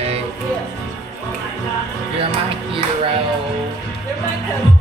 birthday. You're my hero. You're my cousin.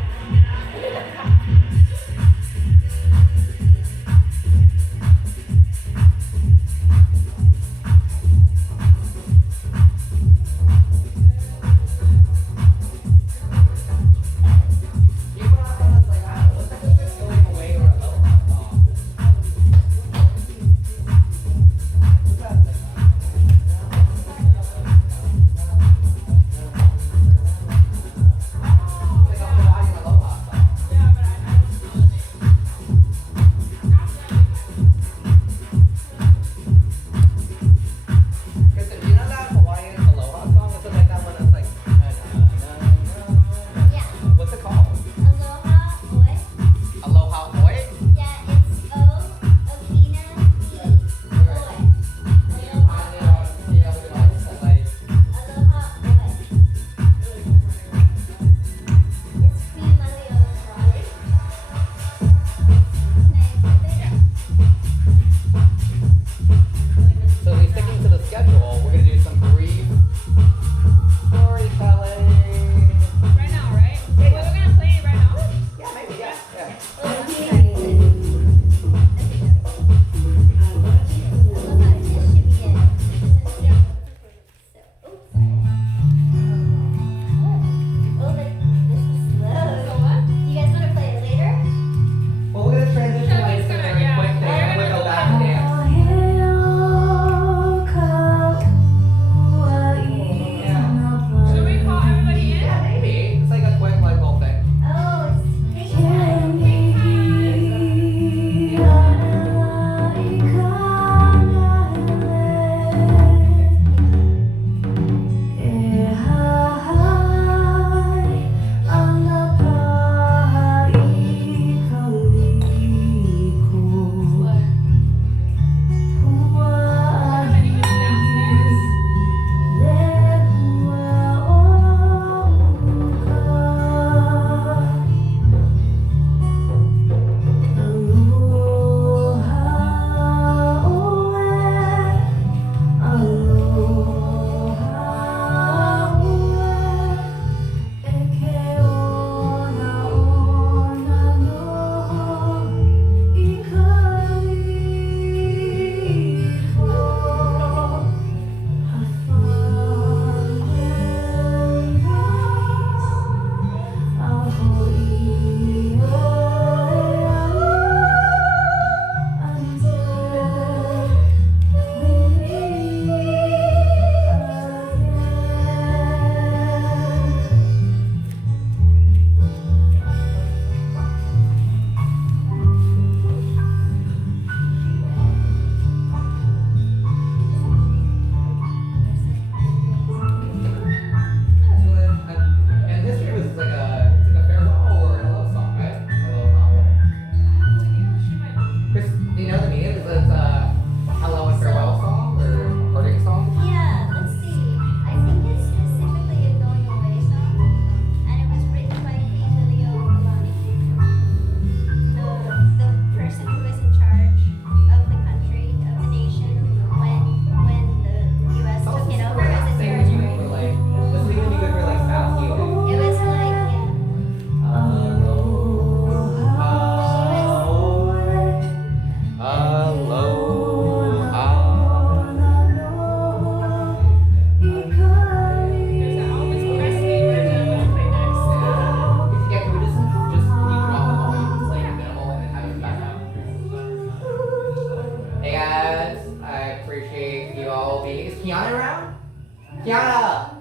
Kiana!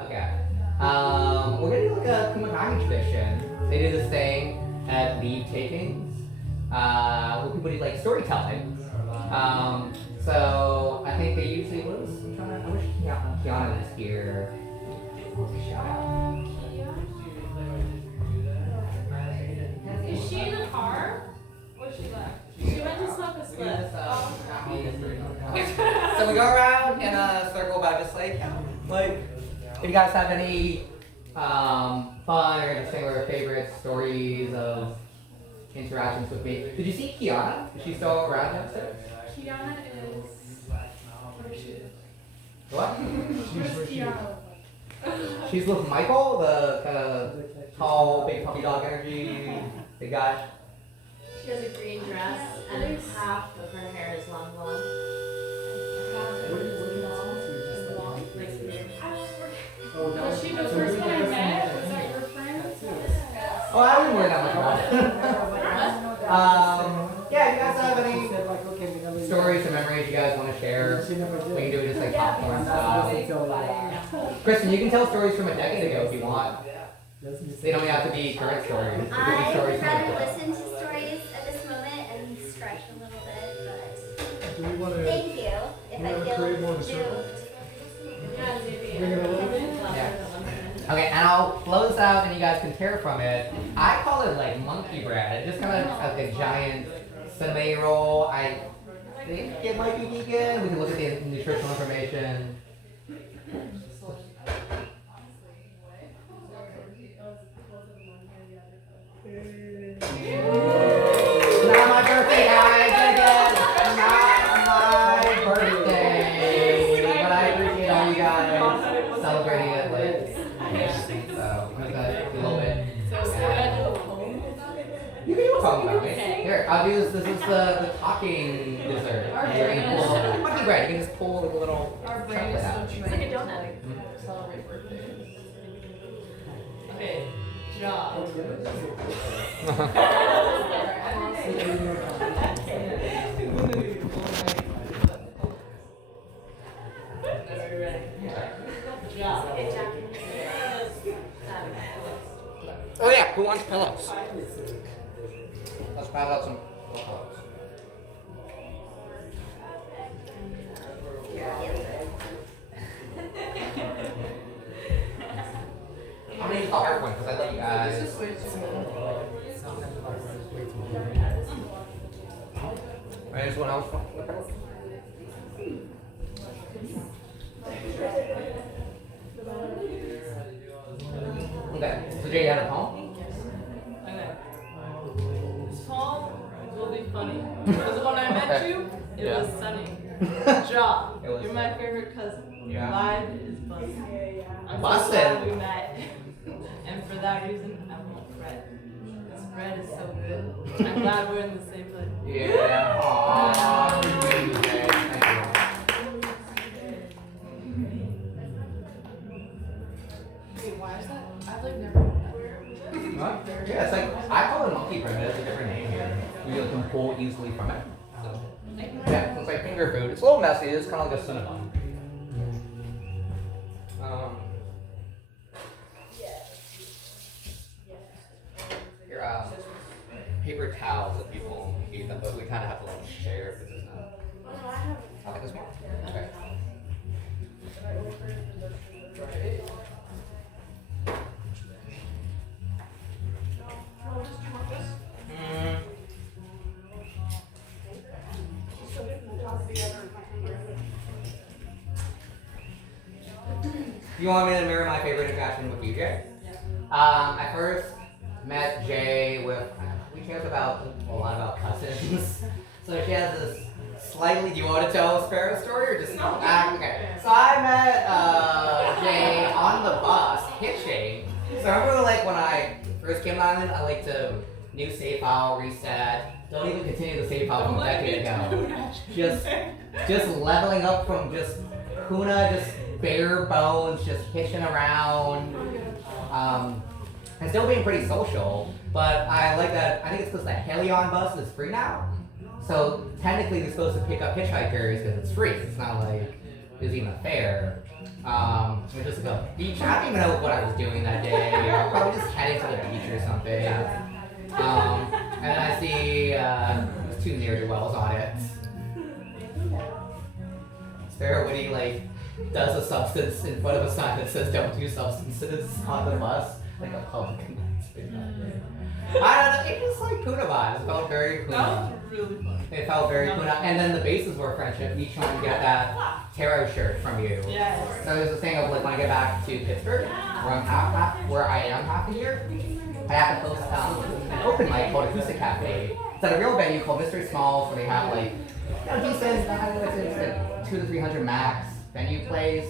Okay. We're gonna do like a Kumakage tradition. They do this thing at leave takings, where people do like storytelling. So I think they usually was. I wish Kiana was here. Shout out. Is she in the car? Or she left? She went to smoke a split. So we go around in a circle about just like, if you guys have any fun or interesting or favorite stories of interactions with me. Did you see Kiana? Is she still around downstairs? Kiana is. Where is she? What? She's with you. She's with Michael, the kind of tall, big puppy dog energy, big guy. She has a green dress and half of her hair is long blonde. Was she the first one I met? Was that your friend? Oh, I wouldn't worry that much about it. Yeah, you guys have any stories or memories you guys want to share? We can do it just like popcorn style. Kristen, you can tell stories from a decade ago if you want. They don't have to be current stories. It could be I stories would from rather before. listen to stories at this moment and stretch a little bit, Do we want but to thank you. If I feel create more of a moved. circle? Yeah, maybe. Bring it over. Yeah. Okay, and I'll close out and you guys can tear from it. I call it like monkey bread. It just kind of like a giant cinema roll. I think it might be vegan. We can look at the nutritional information. Not my birthday, guys. Again, not my birthday. But I appreciate all you guys celebrating it. Like, so I'm gonna do a little bit. So should I do a poem? You can do a poem about me. Here, I'll do this. This is the talking dessert. Our You're gonna brain is- pull monkey bread. You can just pull like a little Our brain chocolate is out. so it's like a donut. Celebrate birthdays. Okay, job. Oh yeah, who wants pillows? Let's pass out some pillows. I'm gonna use the hard one because I let you guys. Alright, there's one else. Okay, so Jay, you had a poem? Okay. This poem will be funny. Because when I met you, it Yeah. was sunny. Job. It was You're my favorite cousin. Your Yeah. vibe is busted. I'm Busted. so glad we met. And for that reason, I want bread. This bread is so good. I'm glad we're in the same place. Yeah. Aww. Thank you. Wait, why is that? I've like never heard that. Huh? Yeah, it's like, I call it monkey bread, but it's a different name here. You can pull easily from it. Yeah, it's like finger food. It's a little messy, it's kind of like a cinnamon. Here, paper towels that people eat them, but we kind of have to like share because it's not. Okay, this one? Okay. You want me to mirror my favorite interaction with you, Jay? I first met Jay with, we talked about a lot about cousins. So she has this slightly, do you want to tell a Sparrow story or just? No. Okay. So I met Jay on the bus hitching. So I remember like when I first came on it, I like to new save file, reset. Don't even continue the save file from a decade ago. Just leveling up from just Kuna, just bare bones, just hitching around. And still being pretty social, but I like that. I think it's because the Helion bus is free now. So technically, they're supposed to pick up hitchhikers because it's free. It's not like there's even a fare. We're just like a beach. I don't even know what I was doing that day. Probably just heading to the beach or something. And then I see there's two ne'er do wells on it. Sparrow Woody like does a substance in front of a sign that says "Don't do substances" on the bus, like a public announcement. I don't know. It was like Kuna vibes. It felt very Kuna. That was really fun. It felt very Kuna. And then the bases were friendship. Each one would get that tarot shirt from you. Yes. So there's this thing of like when I get back to Pittsburgh, where I am half a year, I have to host an open mic called Acoustic Cafe. It's at a real venue called Mystery Smalls where they have like decent, it's like 200 to 300 max. venue plays.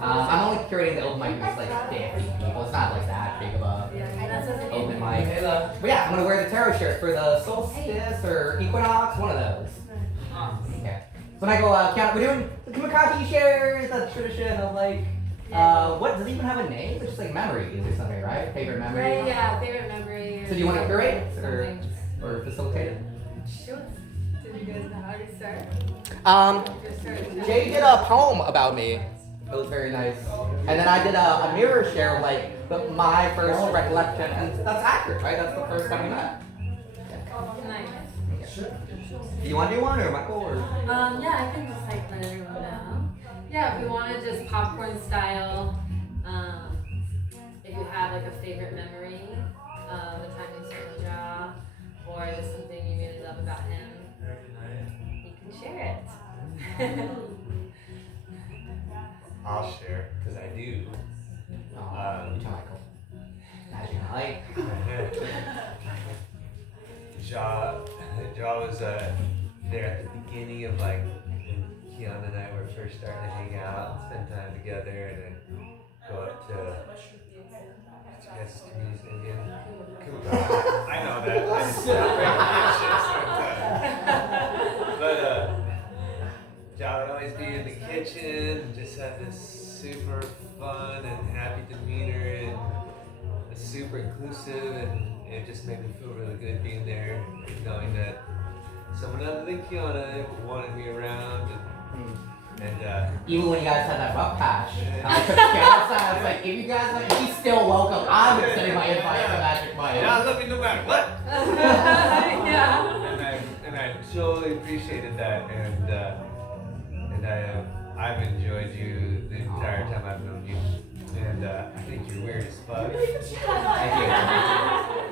I'm only curating the open mic because it's like 50 people. It's not like that big of a open mic. But yeah, I'm gonna wear the tarot shirt for the solstice or equinox, one of those. Okay. So when I go count, we're doing the Kamikaze shares, the tradition of like, what, does it even have a name? It's just like memories or something, right? Favorite memory? Right, yeah, favorite memory. So do you want to curate or facilitate it? Sure. Did you guys know how to start? Jay did a poem about me. It was very nice. And then I did a mirror share of like my first recollection, and that's accurate, right? That's the first time we met. Nice. Do you want to do one or Michael or? Yeah, I can just like let everyone know. Yeah, if you want to just popcorn style, if you have like a favorite memory of the time you saw the jaw, or just something you really love about him, you can share it. I'll share, because I do. You tell Michael. As you like. Jaw was there at the beginning of like when Keon and I were first starting to hang out and spend time together, and then go up to yes, Indian. I know that. I just but Jaw would always be in the kitchen and just have this super fun and happy demeanor and super inclusive, and it just made me feel really good being there, knowing that someone other than Kiana wanted me around, and Even when you guys had that rough patch, I took outside. I was like, if you guys want, he's still welcome. I'm sending my invite to Magic Mike. yeah, I love you no matter what. Yeah. And I totally appreciated that, and I've enjoyed you the entire time I've known you. And I think you're weird as fuck. Thank you.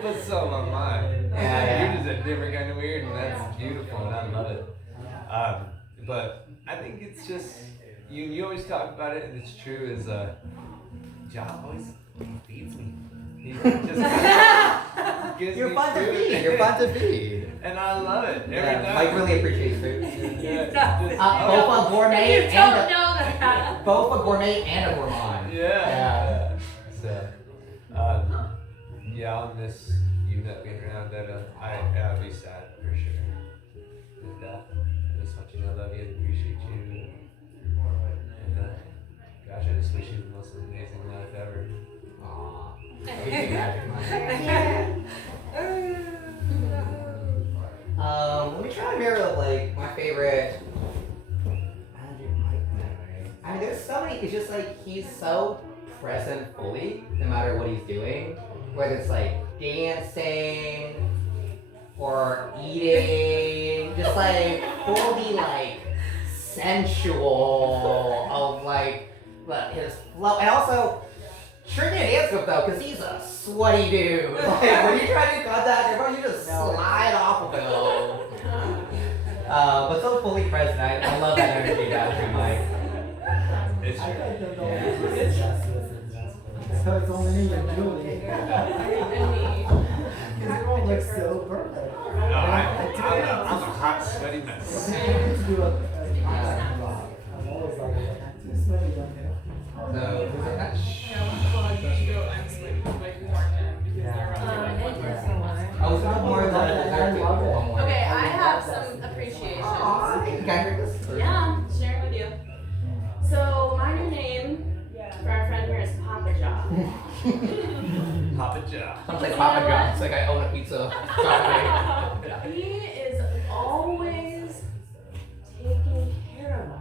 But so am I. Yeah. You're just a different kind of weird, and that's beautiful, and I love it. But I think it's just, you always talk about it, and it's true, is John always feeds me. He just gives You're me fun to food. feed. You're fun to feed. And I love it. Every Yeah, time. Mike really appreciates food. Yeah, Both a gourmet You and don't a, know that. both a gourmet and a gourmand. yeah. So, yeah, I'll miss you not being around. I'll be sad for sure. And I just want you to know I love you and appreciate you. And gosh, I just wish you the most amazing life ever. Aw. Thank you, Magic Mike. Let me try to mirror like my favorite Magic Mike memory. I mean, there's so many. It's just like he's so present fully, no matter what he's doing. Whether it's like dancing or eating, just like fully like sensual of like his flow, and also. Sure can't dance with though, because he's a sweaty dude. Like, when you try to do contact, everyone, you just slide off of him. But so fully present, I love that energy about you, Mike. It's true. So it's only me and Julie. Because everyone looks so perfect. No, I'm a hot, sweaty mess. I need to do a I'm always like, I'm too sweaty down here. So, I was not more than a dessert table. Okay, I have some appreciations. Aw, you guys heard this? Or- Yeah, sharing with you. So my new name for our friend here is Papa Jaw. Papa Jaw. Sounds like Papa John's, like I own a pizza company. He is always taking care of us.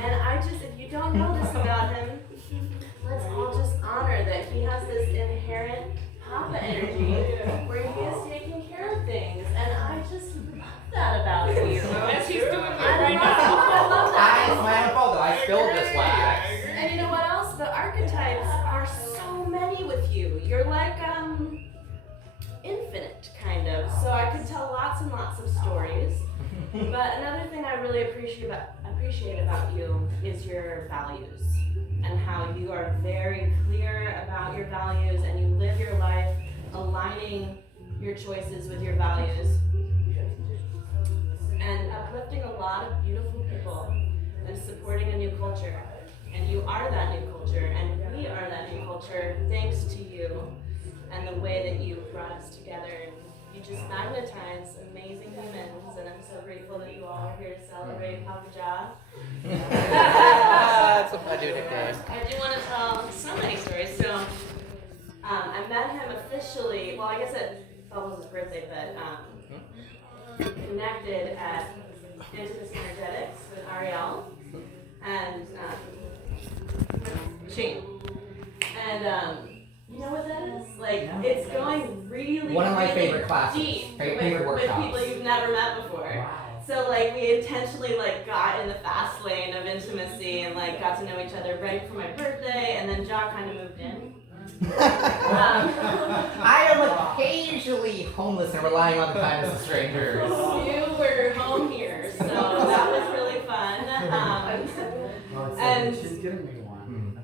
And I just, if you don't know this about him, let's all just honor that he has this inherent Papa energy where he is taking care of things. And I just love that about you. As he's doing it I right love now. that. It's my own fault though, I spilled this wax. And you know what else? The archetypes are so many with you. You're like infinite kind of. So I could tell lots and lots of stories. But another thing I really appreciate about you is your values and how you are very clear about your values and you live your life aligning your choices with your values and uplifting a lot of beautiful people and supporting a new culture. And you are that new culture, and we are that new culture thanks to you and the way that you brought us together. And you just magnetize amazing humans, and I'm so grateful that you all are here to celebrate Papa Jia. That's what I do today. I do want to tell so many stories. So I met him officially, well, I guess at Bubbles' birthday, but connected at Intimacy Energetics with Ariel and Shane. And you know what that is? Like, Yeah. it's going really, One of my really favorite classes. deep Favorite with workshops. people you've never met before. Wow. So like we intentionally like got in the fast lane of intimacy and like got to know each other right before my birthday, and then Jia kind of moved in. I am occasionally homeless and relying on the kindness of strangers. You were home here, so that was really fun. And She's getting me one.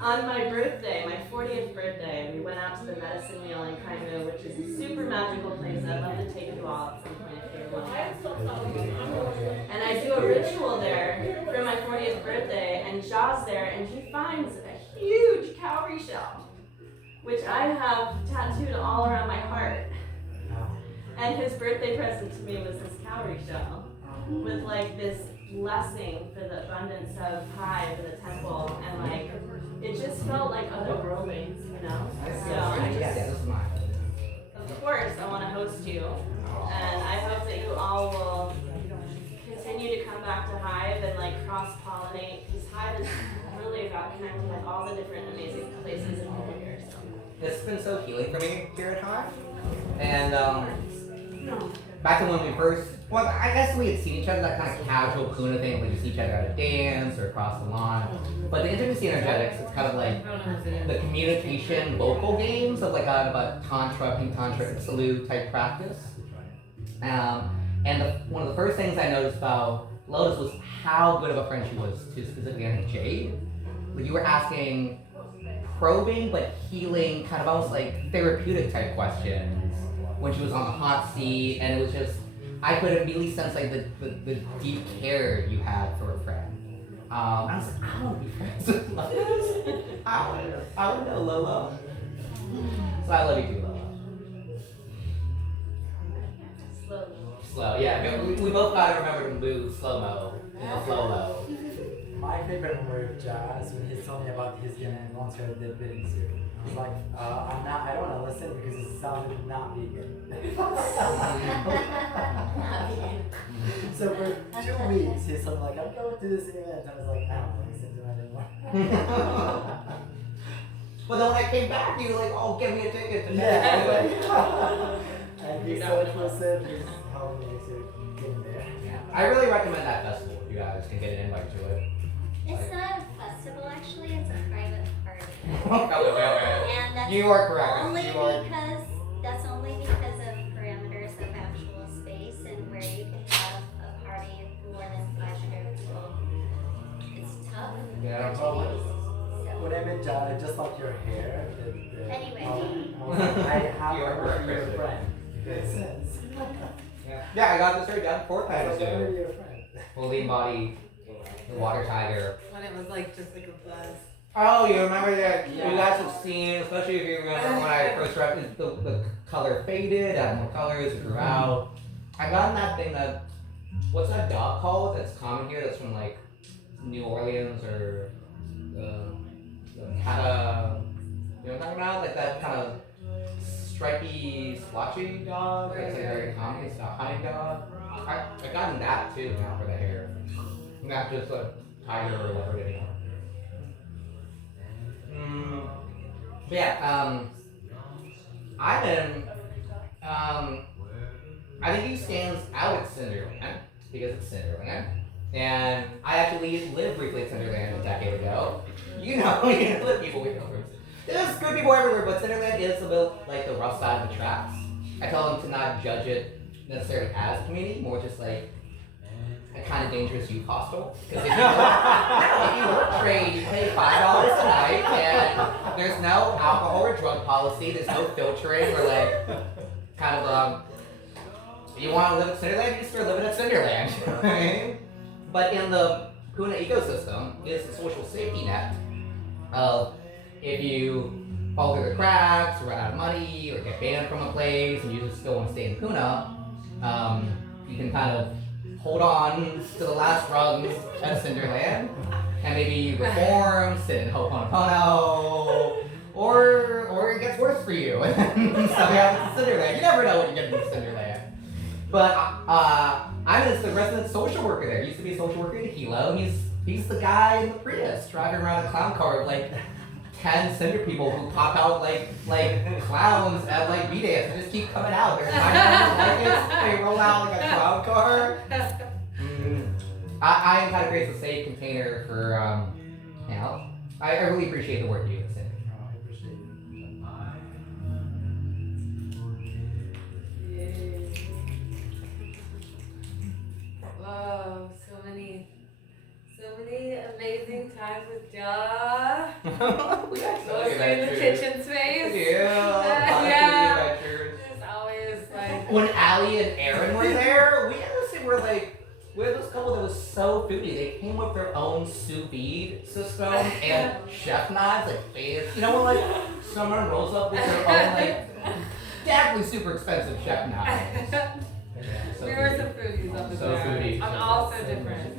on my birthday, my 40th birthday, we went out to the medicine wheel in Kainu, which is a super magical place. I'd love to take you all at some point if you want. And I do a ritual there for my 40th birthday, and Ja's there, and he finds a huge cowrie shell, which I have tattooed all around my heart. And his birthday present to me was this cowrie shell with like this blessing for the abundance of pie for the temple, and like it just felt like otherworldly, you know? So I Yeah, just, this is mine. of course, I want to host you, and I hope that you all will continue to come back to Hive and like cross-pollinate, because Hive is really about connecting with all the different amazing places and people here. So. It's been so healing for me here at Hive. And back to when we first, well, I guess we had seen each other, that kind of casual Kuna thing, we just see each other at a dance or across the lawn. But the intimacy energetics, it's kind of like the communication vocal games of like a tantra, pink tantra, salute type practice. And one of the first things I noticed about Lotus was how good of a friend she was to specifically I think Jade. Like you were asking probing but healing, kind of almost like therapeutic type questions when she was on the hot seat, and it was just, I could immediately sense like the deep care you had for a friend. I was like, I want to be friends with Lotus. I want to know Lola. So I love you too, Lola. Slowly. Slow, yeah. We both gotta remember to move slow-mo, slow-mo. My favorite memory of Jia is when he told me about he's gonna launch her the bidding suit. I was like, I don't want to listen because it sounded not vegan. So for 2 weeks, he's something like, I'm going to this event. I was like, I don't want to listen to it anymore. But then when I came back, you were like, oh, give me a ticket to Yeah, next and he's so inclusive. He's helping me to get in there. I really recommend that festival if you guys can get an invite to it. It's not a festival, actually, it's a private party. And that's You are correct. only You are- because that's only because of parameters of actual space and where you can have a party of more than 500 people. It's tough Yeah. for today's. When I met Jia, I just like your hair. Anyway. I have You are a correct, your Kristen. friend. Makes sense. Yeah, I got this right down 4 I times was like, too. your friend. Fully embodied the water tiger. When it was like just like a buzz. Oh, you remember that? Yeah. You guys have seen, especially if you remember when I first read the color faded, added more colors, it grew out. I got in that thing that, what's that dog called that's common here that's from like New Orleans or the Cata, you know what I'm talking about? Like that kind of stripy, splotchy dog that's like very common. It's a hunting dog. I got in that too now for the hair. Not just a tiger or leopard anymore. But yeah, I've been, I think he stands out at Cinderland because it's Cinderland. And I actually lived briefly at Cinderland a decade ago. You know the people we know. There's good people everywhere, but Cinderland is a bit like the rough side of the tracks. I tell them to not judge it necessarily as a community, more just like a kind of dangerous youth hostel. Because if you work trade, you pay $5 a night, and there's no alcohol or drug policy, there's no filtering or like kind of you want to live at Cinderland, you just start living at Cinderland. Right? But in the Puna ecosystem is the social safety net of if you fall through the cracks, or run out of money, or get banned from a place, and you just still want to stay in Puna, you can kind of hold on to the last rungs at Cinderland, and maybe reform, sit in Ho'oponopono, or it gets worse for you, and then stuff happens in Cinderland. You never know what you get in Cinderland. But I'm just the resident social worker there. He used to be a social worker in Hilo, and he's the guy in the Prius driving around a clown car with like 10 cinder people who pop out like clowns at like B-Days and just keep coming out. They're they roll out like a clown car. I am kind of creates a safe container for I really appreciate the work you do, Cindy. Oh, I appreciate it. Whoa, so many amazing times with Jia. Mostly in the kitchen space. Yeah. It's always like When Allie and Aaron were there, we honestly were like, we had this couple that was so foodie. They came with their own sous vide system and chef knives, like fans. You know when like someone rolls up with their own like definitely super expensive chef knives. So we were some foodies up So there. foodie. I'm also different.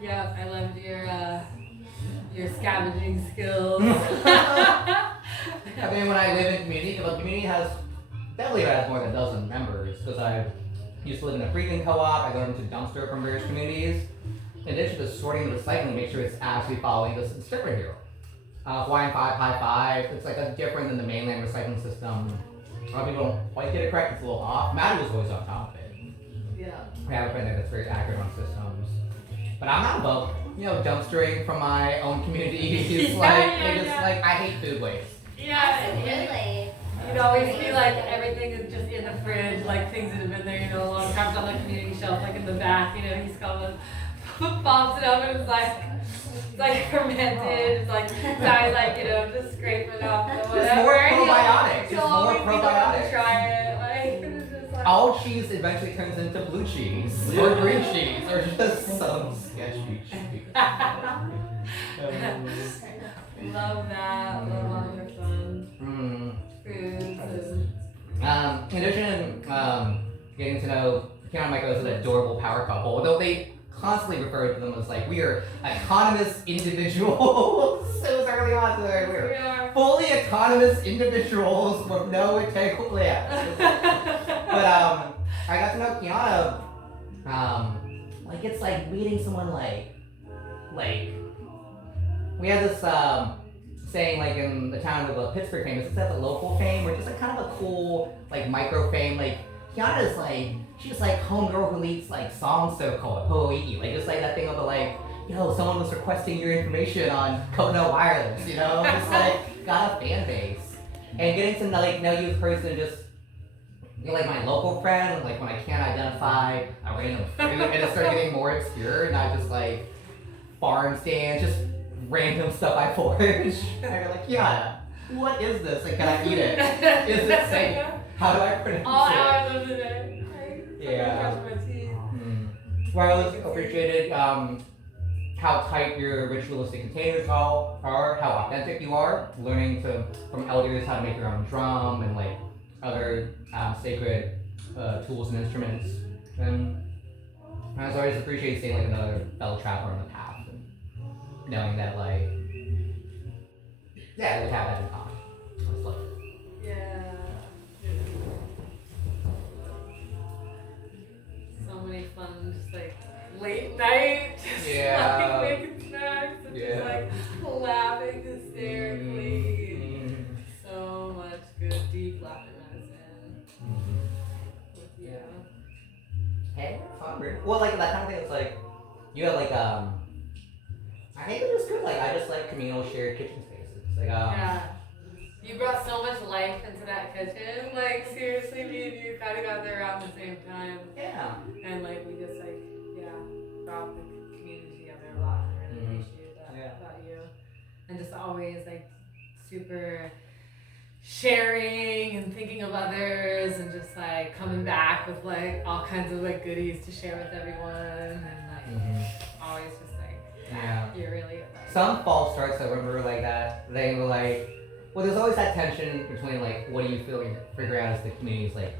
Yeah, I loved your scavenging skills. I mean, when I live in community, the community definitely has more than a dozen members because I used to live in a freezing co-op. I learned to dumpster from various communities. In addition to sorting and recycling, make sure it's actually following this different here. Hawaiian 5, High 5, it's like a different than the mainland recycling system. A lot of people don't quite get it correct, it's a little off. Maddie was always on top of it. Yeah. I have a friend that's very accurate on systems. But I'm not above, dumpstering from my own communities. I hate food waste. Yeah. Really? You'd always be like, everything is just in the fridge, like things that have been there, a long time, on the community shelf, like in the back, he's coming, pops it up, and it's like fermented, it's like, guys, just scrape it off, or whatever. It's more probiotics. You'll always be the one probiotics. to try it, it's just like. All cheese eventually turns into blue cheese or green cheese or just some sketchy cheese. Love that, love all your fun foods. In addition, getting to know Keanu and Michael as an adorable power couple, although they constantly refer to them as we are autonomous individuals. It was early on today. We are fully autonomous individuals with no integral plans. But I got to know Kiana. It's like meeting someone like we had this saying in the town of Pittsburgh fame. It's at the local fame, or just kind of a cool micro fame. Kiana's she's homegirl who leads songs so called Poi'i. Just that thing of the someone was requesting your information on Kono Wireless, just got a fan base. And getting to know you as a person, just you're my local friend, when I can't identify a random fruit, and it started getting more obscure, not just farm stands, just random stuff I forage. And you're Kiana, what is this? Can I eat it? Is it safe? How do I pronounce All it? hours of the day. Yeah. Brush my teeth. Well, I always appreciated how tight your ritualistic containers are, how authentic you are, learning from elders how to make your own drum and other sacred tools and instruments. And I always appreciate seeing another fellow traveler on the path and knowing that we have that in common. It's Yeah. So many fun, just late night, just making snacks and just laughing hysterically. So much good, deep laughter medicine. With you. Hey, fun, weird. Well, that kind of thing. It's you have I think it was good. I just communal shared kitchen spaces. Yeah. You brought so much life into that kitchen. Seriously, me and you kind of got there around the same time. Yeah. And we just brought the community together a lot. I really appreciate that about you. And just always super sharing and thinking of others and just coming back with all kinds of goodies to share with everyone and always just Yeah. You're really Some false starts I remember like that. They were like, well, there's always that tension between like what do you feel you figure out as the community's like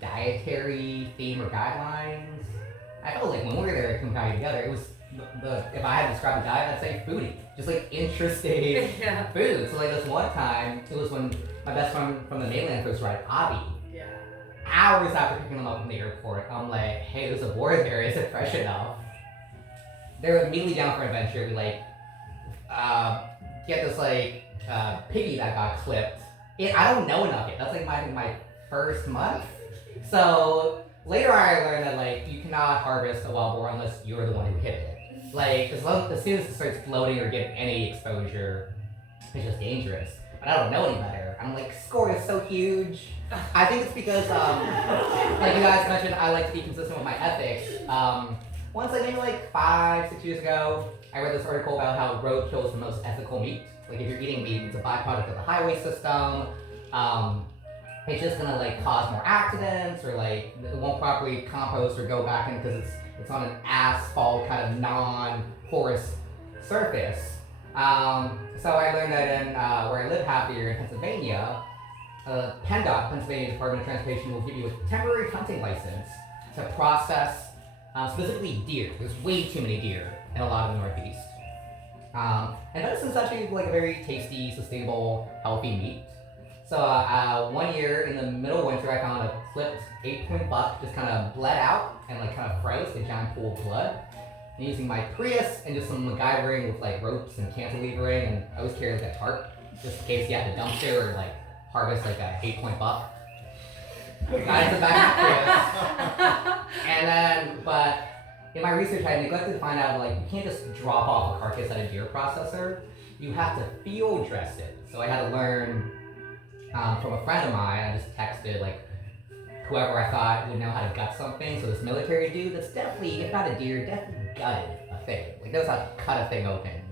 dietary theme or guidelines. I felt like when we were there at Kumkai together, it was the if I had to describe the diet, I'd say foodie, just like interesting yeah. food. So like this one time, it was when my best friend from the mainland first arrived, Avi. Yeah. Hours after picking them up from the airport, I'm like, hey, there's a board there. Is it fresh enough? They're immediately down for an adventure. We like get this like piggy that got clipped. I don't know enough yet. That's like my first month. So later I learned that like you cannot harvest a wild boar unless you're the one who hit it. Like as soon as it starts floating or getting any exposure, it's just dangerous. But I don't know any better. I'm like, score is so huge. I think it's because like you guys mentioned, I like to be consistent with my ethics. Once like maybe like 5-6 years ago, I read this article about how roadkill is the most ethical meat. Like if you're eating meat, it's a byproduct of the highway system. It's just gonna like cause more accidents, or like it won't properly compost or go back in because it's on an asphalt kind of non-porous surface. So I learned that in where I live half a year in Pennsylvania, PennDOT, Pennsylvania Department of Transportation, will give you a temporary hunting license to process specifically deer. There's way too many deer in a lot of the Northeast. And venison's actually like a very tasty, sustainable, healthy meat. So one year in the middle of winter, I found a flipped 8-point buck just kind of bled out and like kind of froze, a giant pool of blood. And using my Prius and just some MacGyvering with like ropes and cantilevering, and I always carry like a tarp just in case you had to dumpster or like harvest like a 8-point buck. Got into the back of the Prius. And then, but in my research, I neglected to find out like you can't just drop off a carcass at a deer processor. You have to field dress it. So I had to learn from a friend of mine. I just texted like whoever I thought would know how to gut something. So this military dude that's definitely, if not a deer, definitely gutted a thing. Like knows how to cut a thing open.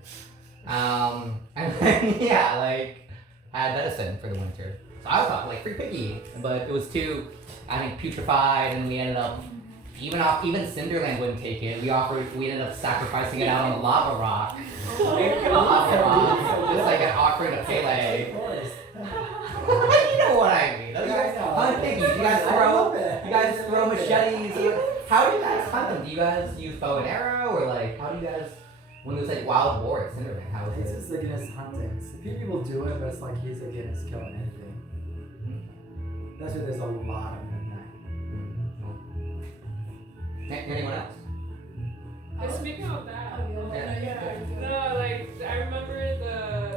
And then yeah, like I had venison for the winter. So I thought like free piggy, but it was too, I think, putrefied, and we ended up even Cinderland wouldn't take it. We ended up sacrificing it out on the lava rock. Lava rock, just like an offering to Pele. You know what I mean. You guys hunt piggies. You guys throw machetes. How do you guys hunt them? Do you guys use bow and arrow, or like how do you guys, when there's like wild boar at Cinderland, how is He's it? just against hunting. A few people do it, but it's like he's against killing anything. That's why there's a lot of midnight. Anyone else? And speaking of that, Yeah. no, like I remember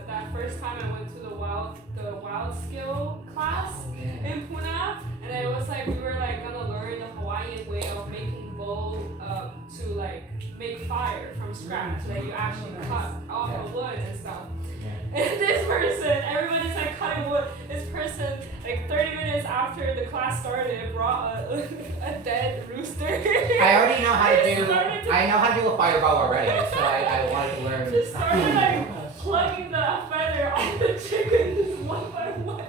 that first time I went to the wild skill class in Pune, and it was like we were like gonna learn the Hawaiian way of making bowl to like make fire from scratch. Like you actually cut off the wood and stuff. And this person, everybody's like cutting wood. This person, like 30 minutes after the class started, brought a dead rooster. I already know how to do. I know how to do a fireball already, so I wanted to learn. Just started like plugging the feather off the chickens one by one.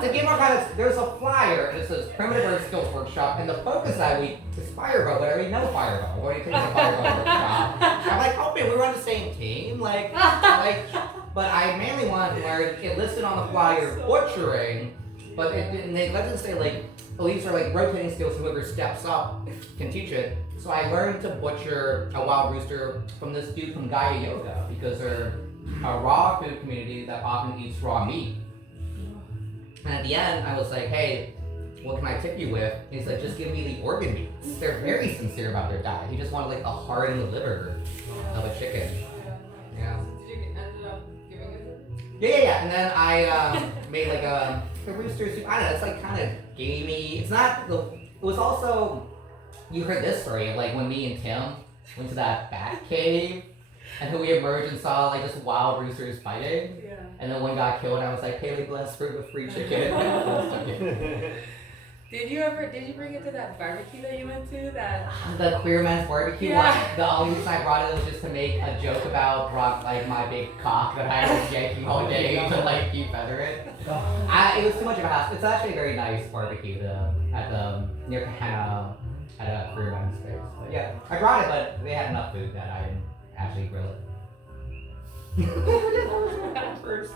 To give more context, there's a flyer that says Primitive Earth Skills Workshop, and the focus that week is fireball, but I already know fireball. I've already taken the fireball workshop. I'm like, oh man, we were on the same team, like, but I mainly wanted to learn. It listed on the flyer butchering, but it didn't. They let us say like, oh, these are like rotating skills. Whoever steps up can teach it. So I learned to butcher a wild rooster from this dude from Gaia Yoga because they're a raw food community that often eats raw meat. And at the end, I was like, hey, what can I tip you with? And he's like, just give me the organ meats. They're very sincere about their diet. He just wanted like the heart and the liver of a chicken. Yeah. Did you end up giving it to him? Yeah. And then I made like a rooster soup. I don't know, it's like kind of gamey. It's not the, it was also, you heard this story of like when me and Tim went to that bat cave and then we emerged and saw like just wild roosters fighting. Yeah. And then one got killed and I was like, Haley, bless for the free chicken. Did you bring it to that barbecue that you went to? The queer men's barbecue Yeah. one. The only reason I brought it was just to make a joke about like my big cock that I was yanking all day to like defeather it. It was too much of a hassle. It's actually a very nice barbecue at the near Kahana at a Korean dining space. But yeah, I brought it, but they had enough food that I didn't actually grill it. First,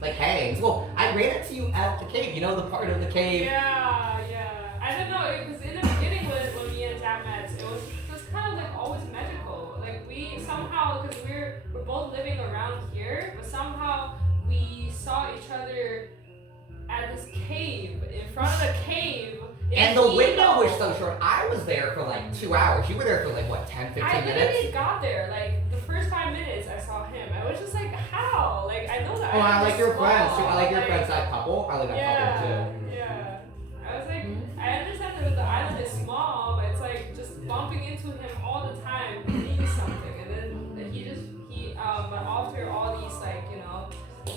like hangs. Well, I ran into you at the cave. You know the part of the cave. Yeah, yeah. I don't know. Because in the beginning, when me and Jack met, it was just kind of like always magical. Like we somehow, because we're both living around here, but somehow we saw each other at this cave, in front of the cave. And the window was so short. I was there for like 2 hours. You were there for like what, 10, 15 minutes? I literally got there. Like the first 5 minutes I saw him. I was just like, how? Like I know that. Oh, I like your small. friends too. I like your friends, that couple. I like that couple too. Yeah. I was like, I understand that the island is small, but it's like just bumping into him all the time means something. And then but after all these like,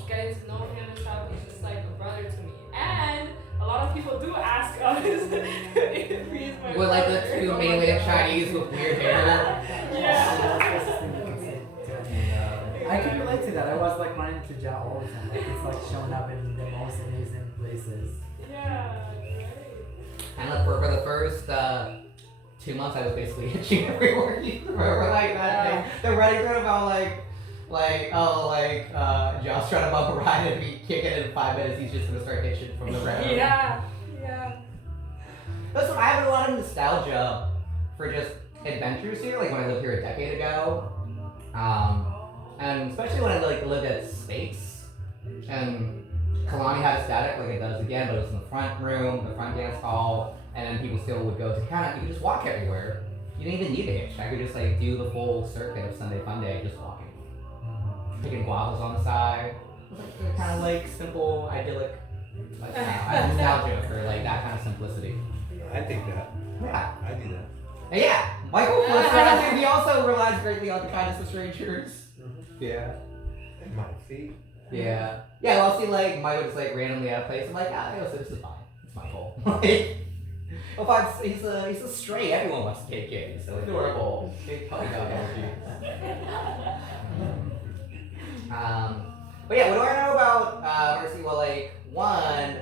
getting to know him and stuff, he's just like a brother to me. And a lot of people do ask us if he's my With like the brother. two mainland Chinese with weird hair. I can relate to that. I was like running to Jia all the time. Like it's like showing up in the most amazing places. Yeah, right. And like for the first 2 months, I was basically itching everywhere. You remember like that thing? The running through about Josh trying to bump a ride and we kick it in 5 minutes. He's just gonna start itching from the road. Yeah. That's what I have a lot of nostalgia for just adventures here. Like when I lived here a decade ago, and especially when I lived at Space, and Kalani had a static like it does again, but it was in the front room, the front dance hall, and then people still would go to Canada. You could just walk everywhere. You didn't even need a hitch. I could just like do the full circuit of Sunday Fun Day just walking. Picking guavas on the side. It was like kind of like simple, idyllic lifestyle. I have nostalgia for like that kind of simplicity. I think that. Yeah. I do that. And yeah, Michael Fletcher, he also relies greatly on the kindness of strangers. Yeah. And my feet. Yeah. Yeah, well, I'll see like Michael just like randomly at a place. I'm like, so this is fine. It's my goal. Like, if he's a stray, everyone wants to take it. He's so adorable. Big puppy dog energy. But yeah, what do I know about Mercy? Well, like, one,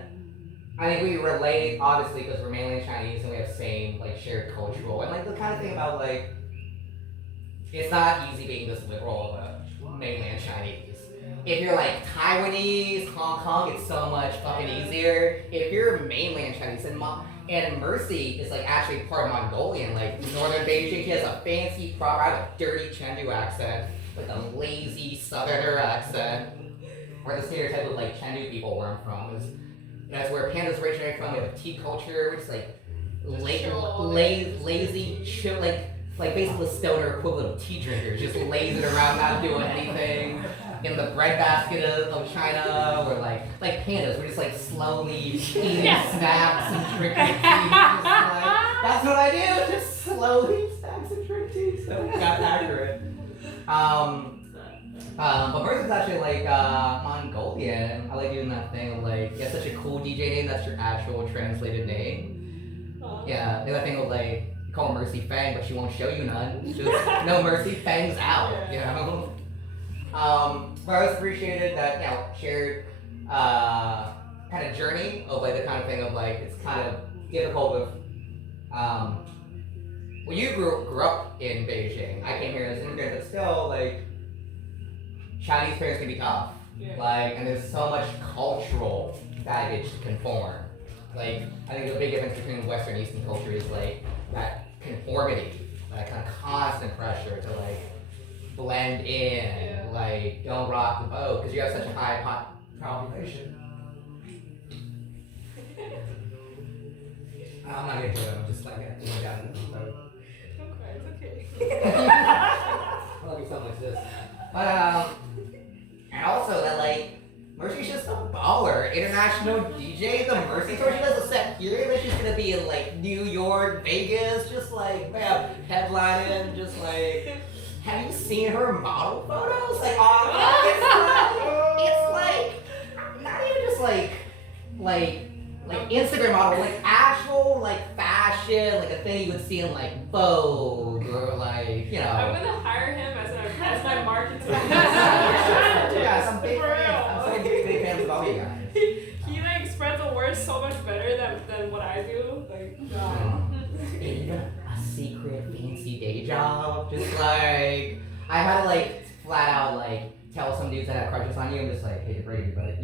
I think we relate, obviously, because we're mainland Chinese and we have same, like, shared cultural, and, like, the kind of thing about, like, it's not easy being this liberal of a mainland Chinese. If you're, like, Taiwanese, Hong Kong, it's so much fucking easier. If you're mainland Chinese, and Mercy is, like, actually part Mongolian, like, northern Beijing, she has a fancy, proper, I have a dirty Chengdu accent, with a lazy southerner accent, or the stereotype of, like, Chengdu people where I'm from is, that's where pandas originate from. We have a tea culture, which is like lazy, chill, like basically the stoner equivalent of tea drinkers, just lazing around, not doing anything. In the breadbasket of China, or like pandas, we're just like slowly eating snacks and drinking tea. Just like, that's what I do, just slowly snacks and drink tea. So it got accurate. But Mercy's actually like Mongolian. I like doing that thing of like, you have such a cool DJ name, that's your actual translated name. Yeah, the other thing of like, you call her Mercy Fang, but she won't show you none. Just, no Mercy, Fang's out, you know? But I always appreciated that, shared kind of journey of like the kind of thing of like, it's kind of difficult with, well, you grew up in Beijing. I came here as an immigrant, but still like, Chinese parents can be tough. Yeah. Like, and there's so much cultural baggage to conform. Like, I think the big difference between Western and Eastern culture is like that conformity, that kind of constant pressure to like blend in, like don't rock the boat because you have such a high population. I'm not gonna do it. I'm just like going down the boat. It's okay. I love you something like this. But and also that like Mercy's just a baller, international DJ. The Mercy tour, she does a set here, then she's gonna be in like New York, Vegas, just like bam, headlining, just like. Have you seen her model photos? Like it's like not even just like Instagram model, like actual like fashion, like a thing you would see in like Vogue or like, you know. I'm gonna hire him as my marketing. Yeah, some big fans. I'm so big fans of all you guys. He like spreads the word so much better than what I do. Like, You crazy day job. Just like I had to like flat out like tell some dudes that had crushes on you. I'm just like, hey, Brady, but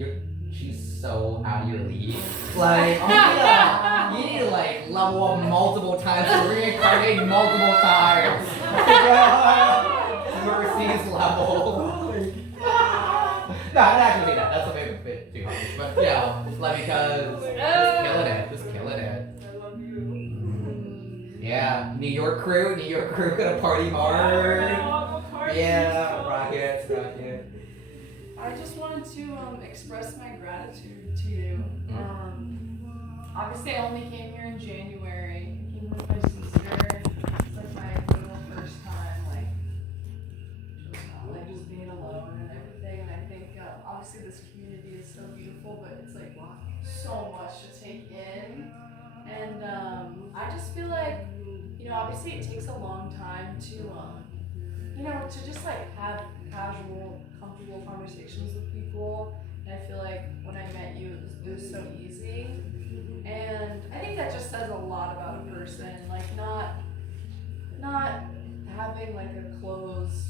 she's so out of your league. Like, you need to like level up multiple times, reincarnate multiple times. Mercy's level. No, I didn't actually mean that. That's a bit too harsh. But yeah, like because just killing it. I love you. Yeah, New York crew gonna party hard. Yeah, rockets. I just wanted to express my gratitude to you. Obviously, I only came here in January. I came with my sister. It's like my little first time, just being alone and everything. And I think obviously this community is so beautiful, but it's like so much to take in. And I just feel like, obviously it takes a long time to to just like have casual, comfortable conversations with people. And I feel like when I met you, it was so easy. And I think that just says a lot about a person, like not having like a closed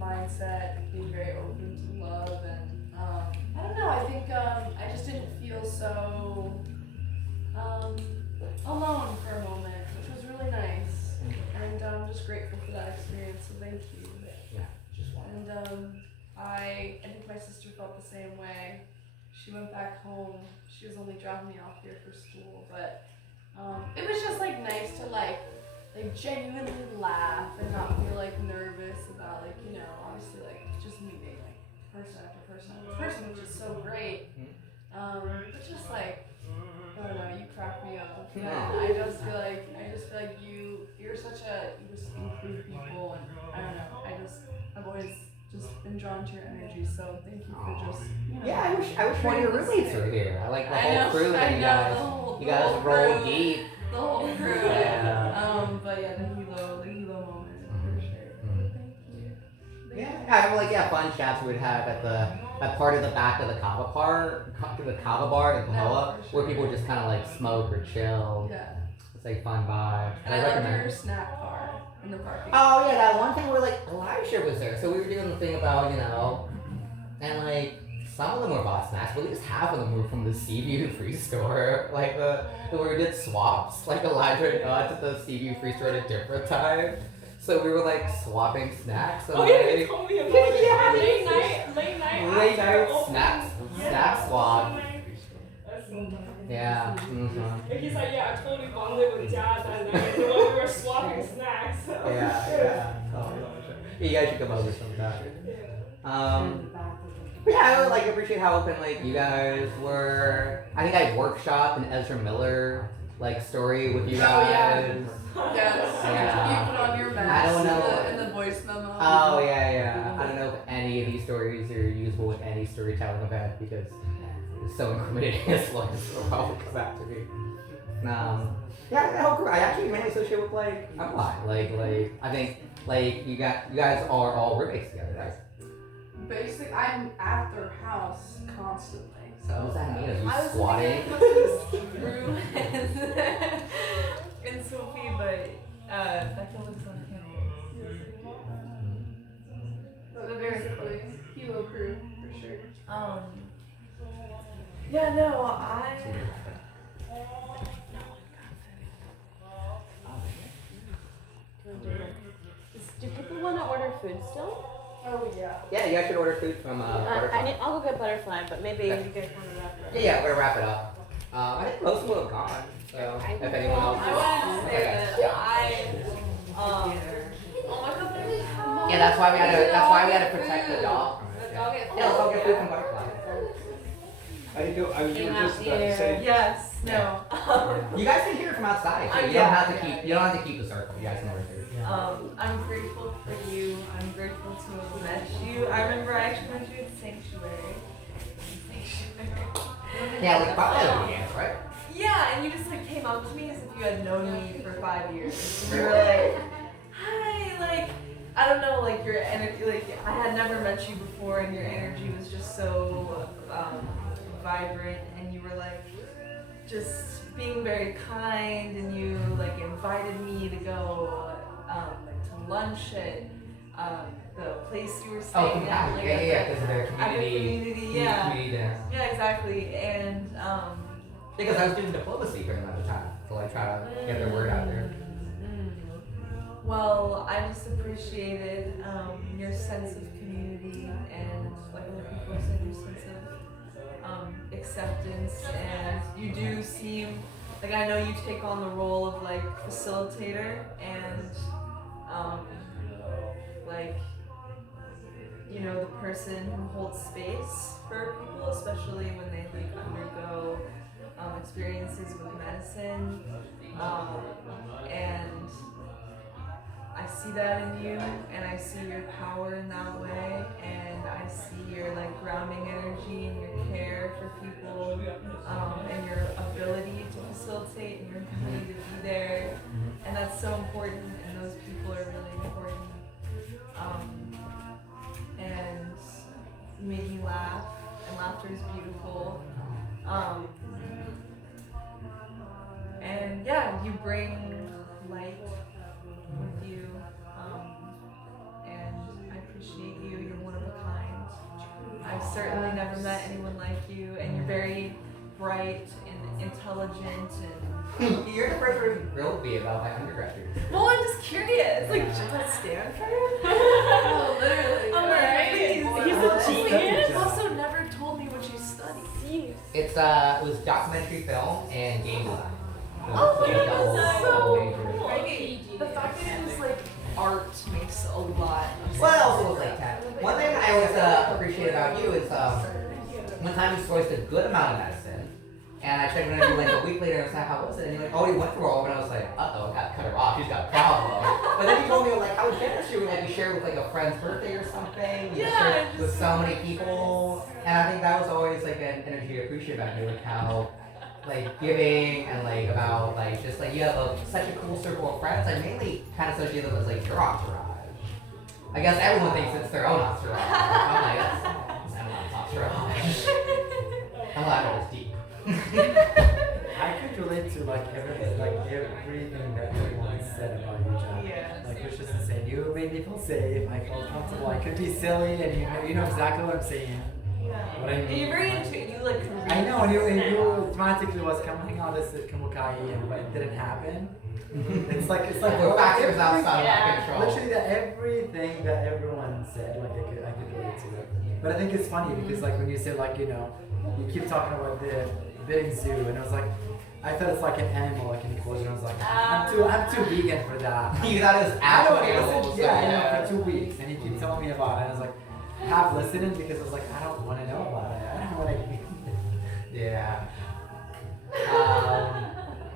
mindset, being very open to love, and I don't know. I think I just didn't feel so alone for a moment, which was really nice, and I'm just grateful for that experience. So thank you. Yeah, just one. And I think my sister felt the same way. She went back home. She was only dropping me off here for school, but it was just like nice to like genuinely laugh and not feel like nervous about obviously like just meeting like person after person, which is so great. But just like I don't know, you crack me up. And I just feel like you're such you just improve people, and I don't know. I've always just been drawn to your energy, so thank you for just Yeah, I wish one of your roommates were here. I like the whole crew that you guys roll deep. The whole crew. Yeah. But yeah, the Hilo moment for sure. Thank you. Yeah, I remember like fun chats we would have at part of the back of the kava bar in Kahala, where people would just kind of like smoke or chill. Yeah. It's like fun vibes. And I loved your snack bar in the parking. Oh yeah, that one thing where like Elisha was there, so we were doing the thing about and like some of them were bought snacks, but at least half of them were from the Seaview Free Store. Like where we did swaps, like Elijah got to the Seaview Free Store at a different time. So we were like swapping snacks. And, you told me about it. Yeah, Late night snack swap. That's so nice. Yeah. And he's like, yeah, I totally bonded with Jia that night when we were swapping snacks. Yeah. Oh, you guys should come over sometime. Yeah. But yeah, I would like appreciate how open like you guys were. I think I workshopped an Ezra Miller like story with you guys. Yes. Yeah. You put on your mask. I don't know. In the voice memo. Oh yeah. I don't know if any of these stories are usable with any storytelling I've had because it's so incriminating as long as it'll probably come back to me. Yeah, I actually mainly associate with like I'm lying. Like I think like you guys are all roommates together, right? Basically, I'm at their house constantly. So What does that mean? Are you I was squatting? Rue and Sophie, but Becca looks on Basically, Hilo crew for sure. Yeah, no, I. Do people want to order food still? Oh yeah. Yeah, you guys should order food from Butterfly. I'll go get butterfly, but maybe Okay. you guys want to wrap it up. Yeah, we're gonna wrap it up. I think most of them have gone. So if anyone else. I wanted to say Okay. that oh my god, Yeah, that's why we had to protect the dog from it. The dog is- Yeah, let's all get food from Butterfly. I you were just about to say. Yes, no. You guys can hear it from outside. So you don't have to keep the circle. You guys can order food. I'm grateful for you. I'm grateful to have met you. I remember I actually met you at Sanctuary. Yeah, like probably at the beginning, right? Yeah, and you just like came up to me as if you had known me for 5 years. And you were like, hi, like, I don't know, like your energy, like I had never met you before and your energy was just so vibrant, and you were like just being very kind, and you like invited me to go like lunch at the place you were Oh, staying at. compassion. Like Yeah, at yeah, the- because of their at the community. community, yeah. Community dance. Yeah, exactly. And Because I was doing diplomacy for them at the time to like try to get their word out there. well, I just appreciated your sense of community and like other people said, your sense of acceptance, and you do seem like I know you take on the role of like facilitator and like you know the person who holds space for people, especially when they like undergo experiences with medicine, and I see that in you, and I see your power in that way, and I see your like grounding energy and your care for people, and your ability to facilitate and your ability to be there, and that's so important, and those people are really important, and you make me laugh, and laughter is beautiful, and yeah, you bring light with you, and I appreciate you. You're one of a kind. I've certainly never met anyone like you, and you're very bright and intelligent, and You're the first person who grilled me about my undergraduate. well, I'm just curious. Like, at Stanford? Oh, literally. I'm like, He's a genius. He also never told me what you studied. It's it was documentary film and game design. Oh my It's God, double- that's double so major. cool. The fact that it was like art makes a lot of sense. Well, it also was like that. One thing I always appreciate about you is one time you sourced a good amount of medicine, and I checked in with you like a week later and I was like, how was it? And you're like, oh, he went through all of it. And I was like, uh-oh, I got to cut her off. She's got a problem. But then you told me like how generous you were, like you shared with like a friend's birthday or something. You Yeah, shared just with so many people, and I think that was always like an energy I appreciate about you, like how like giving and like about like just like you have such a cool circle of friends. I mainly kind of associate them as like your entourage. I guess everyone thinks it's their own entourage. I'm like, that's everyone's entourage. I'm glad it was deep. I could relate to like everything that everyone said about you, John. Yes. Like it's just insane. You made me feel safe. I felt comfortable. I could be silly, and you know exactly what I'm saying. Yeah. What I mean. You're very you like can read I know, and you people. automatically was coming out as a Kamukai, and but it didn't happen. It's like There were factors outside of my Yeah. control. literally that everything that everyone said, like I could relate to it. But I think it's funny because like when you say like you keep talking about the petting zoo, and I was like, I thought it's like an animal, like in the closure. I was like, I'm too vegan for that. You thought it was I actual don't animals. listen, yeah, for 2 weeks, and he keep telling me about it. And I was like, half listening because I was like, I don't want to know about it. I don't want to eat it. Yeah.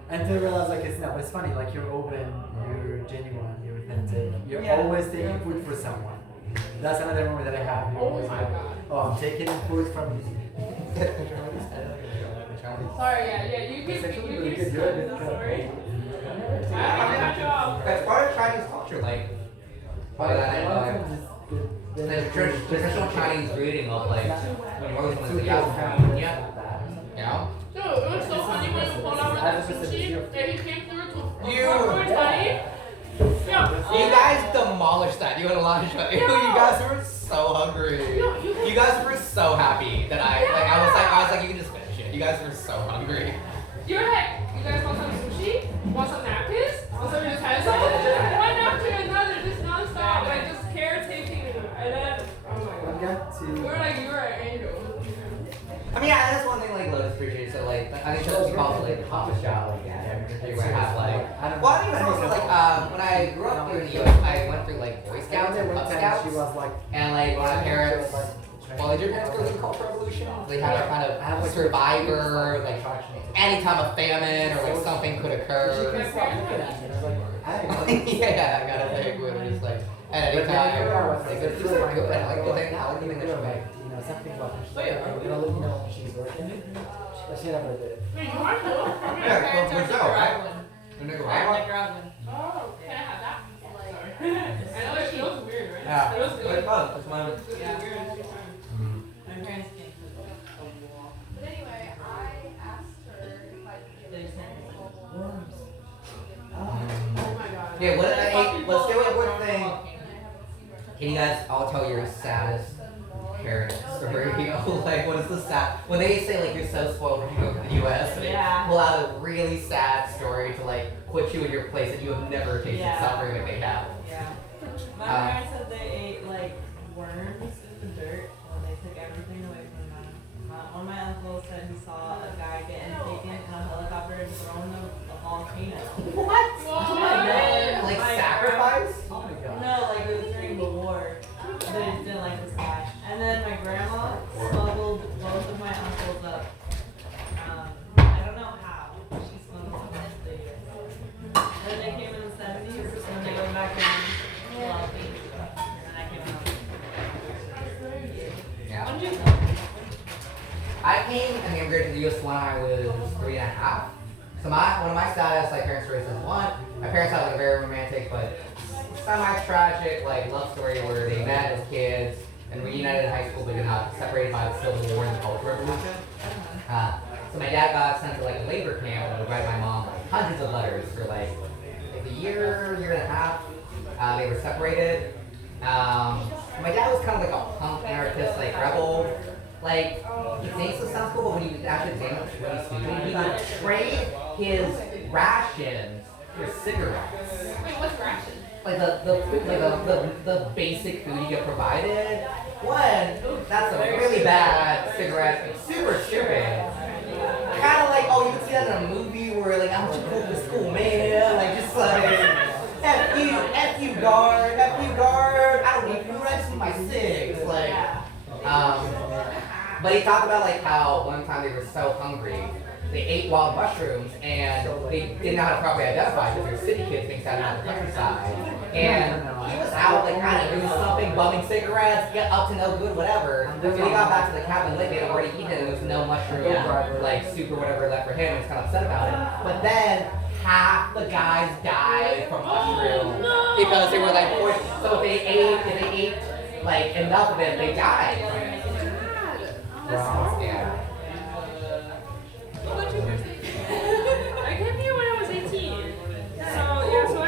Until I realized like it's funny, like you're open, you're genuine, you're authentic, you're Yeah. always taking food for someone. That's another moment that I have. You're always like, oh, I'm taking food from you. Sorry, yeah, you It's keep actually really good. spinning You're a the good story. cook. That's part of Chinese culture, like part of that, the traditional Chinese greeting of like when you're always going to yeah, you know. Dude, it was so funny when you pulled out with that sushi that he came through to You- Yeah. You guys demolished that. You had a lot of show. You guys were so hungry. You guys were so happy that I was like, you can just finish it. You guys were so hungry. You're like, you guys want some sushi? Want some napkins? Want some utensils? One after another, just nonstop, like just caretaking you. And then, oh my I god. got to. You were like, you were an angel. I mean, yeah, that's one thing like Lotus appreciates. So like, I think that's called like the Papa Shop. Like, yeah, where I have like. Well, I think it's also like when I grew up here in the U.S., I went through like Boy Scouts and Cub Scouts, She was like, and like my parents. Well, did your parents go through the Cultural Revolution? They had a kind of survivor, like anytime a famine or like something could occur. Yeah, I got a thing where it's like at any time. Like, it's just like good. I like the thing. I like the thing that she made. Something about her. I'm gonna let you know when she's working. But she never did. Wait, you want to? Yeah, well, for sure, right? The nigga, right? Oh, can I have that? Sorry. I know it feels weird, right? Yeah, It was it's good. fun. It's fun. It was really weird every time. But anyway, I asked her if I could give her Oh my god. Yeah, let's do a quick thing. Can you guys all tell your saddest parent story? Like, what is the sad? When they say like you're so spoiled when you go to the U.S., they pull out a really sad story to like put you in your place, and you have never tasted suffering like they have. Yeah. My parents said they ate like worms in the dirt when they took everything away from them. One of my uncles said he saw a guy getting taken in a helicopter and thrown in a volcano. What? Yeah. Like My sacrifice? Oh my god. No, like it was during the war. They just didn't like the sky. And then my grandma smuggled both of my uncles up. I don't know how. She smuggled them up the year. Then they came in the 70s, and they went back in. Well, and then I came out. Yeah. When did you come? I came and immigrated to the U.S. when I was 3.5. So one of my saddest like parent stories is one. My parents had like a very romantic but semi-tragic like love story where they met as kids and reunited in high school, but got separated by the Civil War and the Cultural Revolution. So my dad got sent to like a labor camp and would write my mom like hundreds of letters for like a year and a half. They were separated. My dad was kind of like a punk anarchist, like rebel. Like, he thinks it sounds cool, but when you actually examine what he's doing, he would trade his rations for cigarettes. Wait, what's ration? Like the basic food you get provided. One, that's a really bad cigarette. It's super stupid. Kind of like, oh, you can see that in a movie where like I'm too cool for school, man. Like just like F you guard, I don't need food, I just need my cigs. Like, but he talked about like how one time they were so hungry, they ate wild mushrooms and they didn't know how to properly identify because they're city kids being out in the countryside. And he was out like kind of doing something, bumming cigarettes, get up to no good, whatever. So he got back to the cabin late, they had already eaten it, and there was no mushroom, like soup or whatever left for him. He was kind of upset about it. But then half the guys died from mushroom because they were like forced. So if they ate like enough of it, they died. Wow. Yeah. What about you, Christy? I came here when I was 18. So I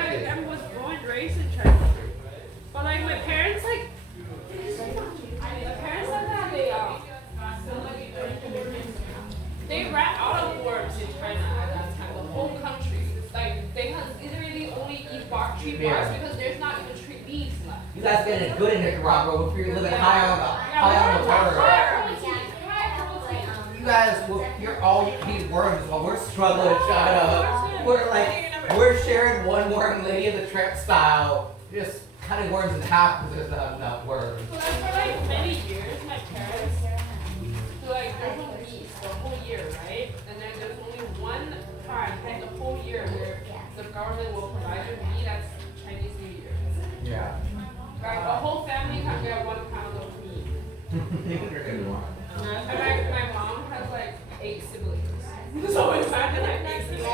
was born and raised in church. But like my parents said that they ran out of worms in China at that time, the whole country. Like they had literally only eat tree barks because there's not even tree leaves left. You guys getting good in Nicaragua if you're living high on the You guys, you're all you can eat worms while we're struggling to shut up. We're sharing one worm lady in the trip style, just cutting worms in half because there's not enough worms. So for like many years, my parents, like there's no leaves the whole year, right? And then there's only one time in the whole year where the government will provide you meat. That's Chinese New Year. Yeah. Like the whole family can get 1 pound of meat. And my mom has like 8 siblings. So imagine like 8 siblings.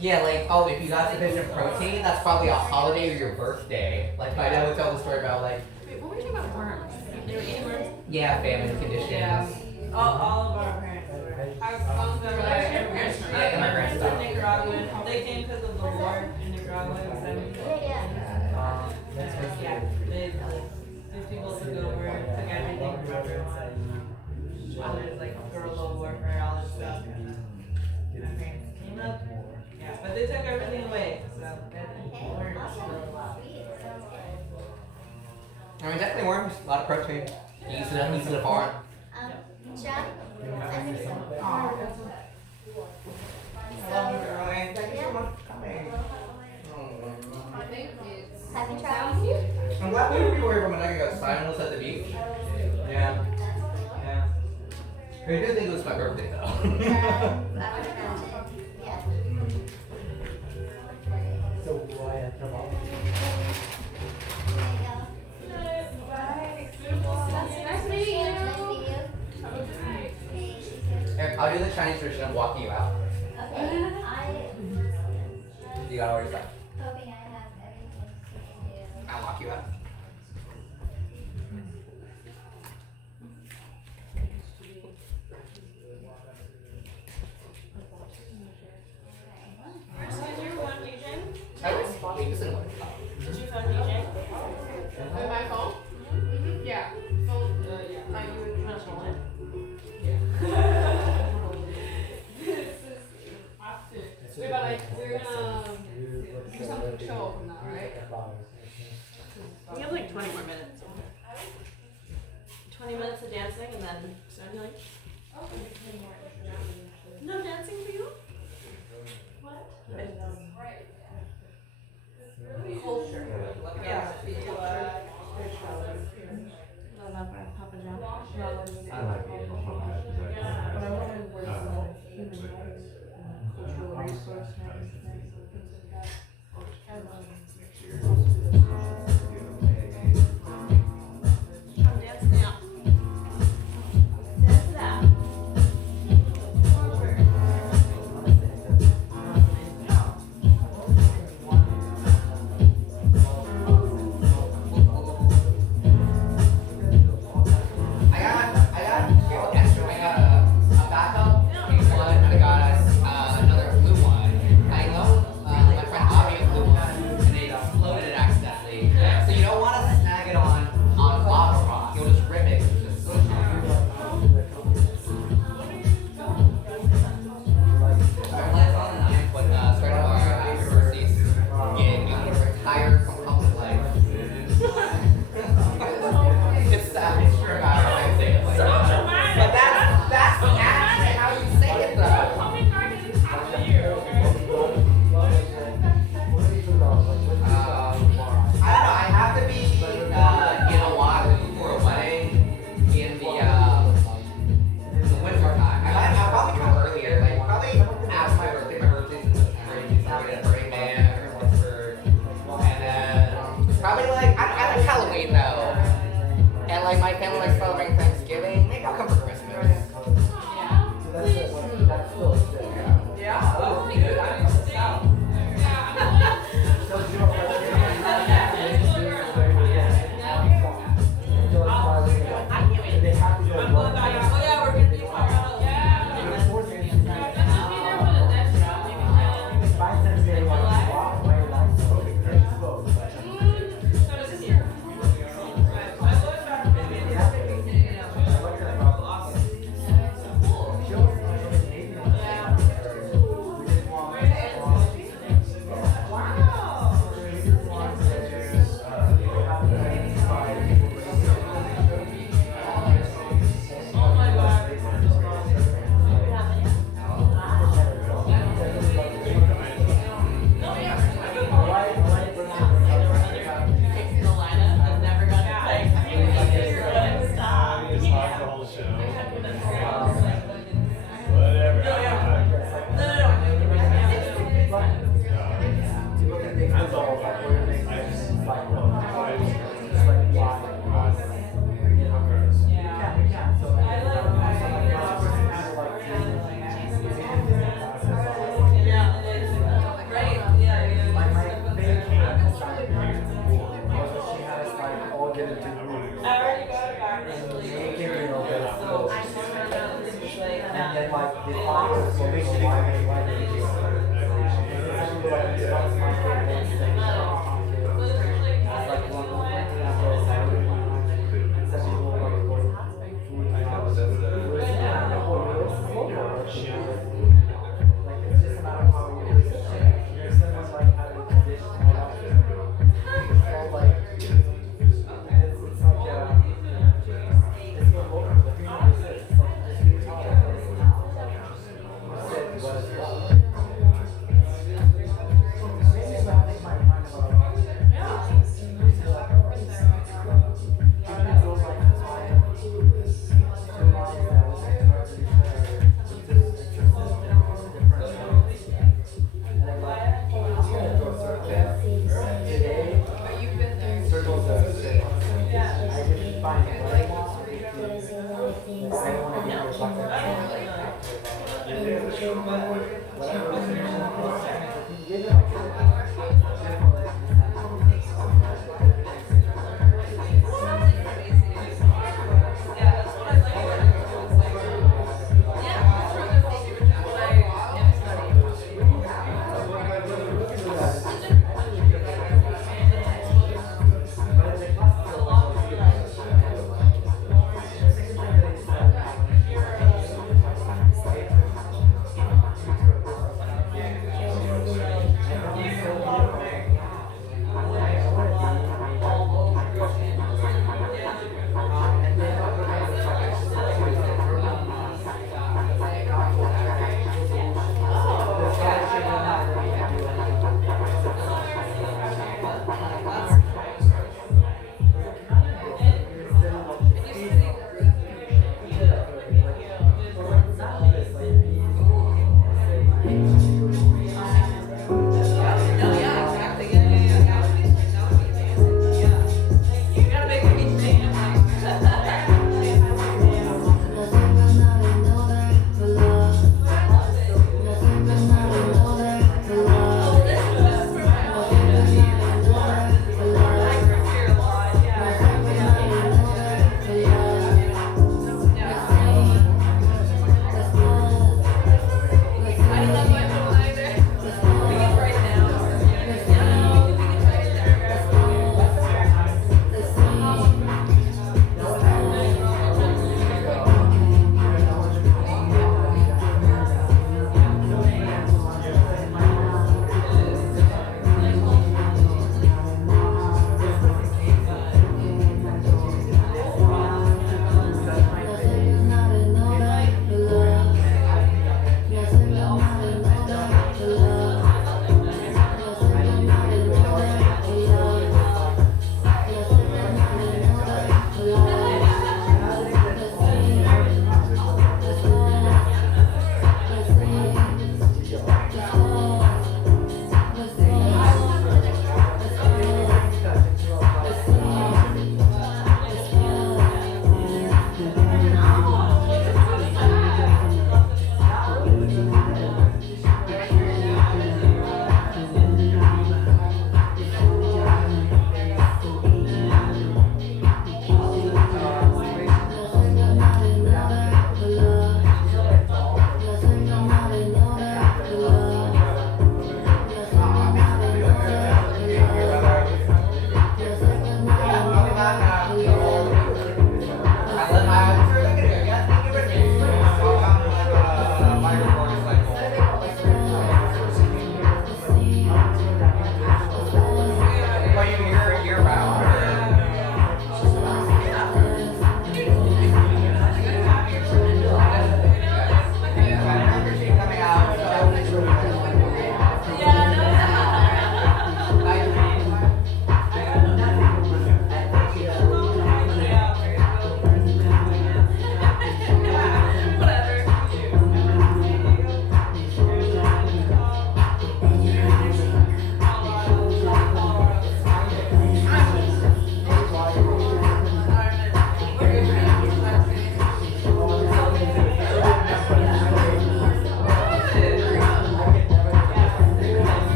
Yeah, like, oh, if you got sufficient protein, that's probably a holiday or your birthday. Like, my dad would tell the story about, like, Wait, what were you talking about worms? They were eating worms? yeah, famine conditions. Yeah. All of our parents were. Our uncles were like, your parents were Yeah, my parents They're Nicaraguan. They came because of the war in Nicaragua in the 70s. Yeah, these people took over, took everything from everyone. There's like guerrilla warfare, all this stuff. My parents came up, yeah, but they took everything away, so we're I mean, definitely worms, a lot of protein. Easy to farm. Jack, I think so. Thank you so much for coming. Happy travels. I'm glad we were here from a night ago. Simon was at the beach. Yeah. Yeah. I do think it was my birthday though. I would imagine. Yeah. So why come up? Nice meeting you. Eric, I'll do the Chinese tradition of walking you out. Okay, You got all your stuff. hoping I have everything to do. I'll walk you out. You're one, Asian. weeks and what? Did you phone DJ? With my phone? Mm-hmm. Yeah. Phone. Yeah. Are you You wanna phone it? Wait, but like we're gonna do something show from that, right? We have like 20 more minutes. 20 minutes of dancing and then simulate. No dancing for you? What? Culture. Yeah. Papa John. I like it. But I'm wondering where's the human rights, cultural resource management, things like that. Come dance now. Dance now. A backup, pink one, and I got us another blue one. I loaned my friend Avi a blue one, and they exploded it accidentally. So you don't want to snag it on lava rock. You'll just rip it. It's just so sharp. Our lights on the 9th, but starting our university's gig, we retired from public life. It's sure about how I say it like that. But that's actually how you say it though. I don't know, I have to be in a lot for a wedding in the winter time. I'll probably come earlier, like probably after my birthday. My birthday's in September. You can celebrate at Burning Man or Pittsburgh. And then probably like I like Halloween though. And like my family likes celebrating Thanksgiving. Maybe I'll come for Christmas.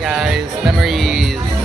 guys. Memories.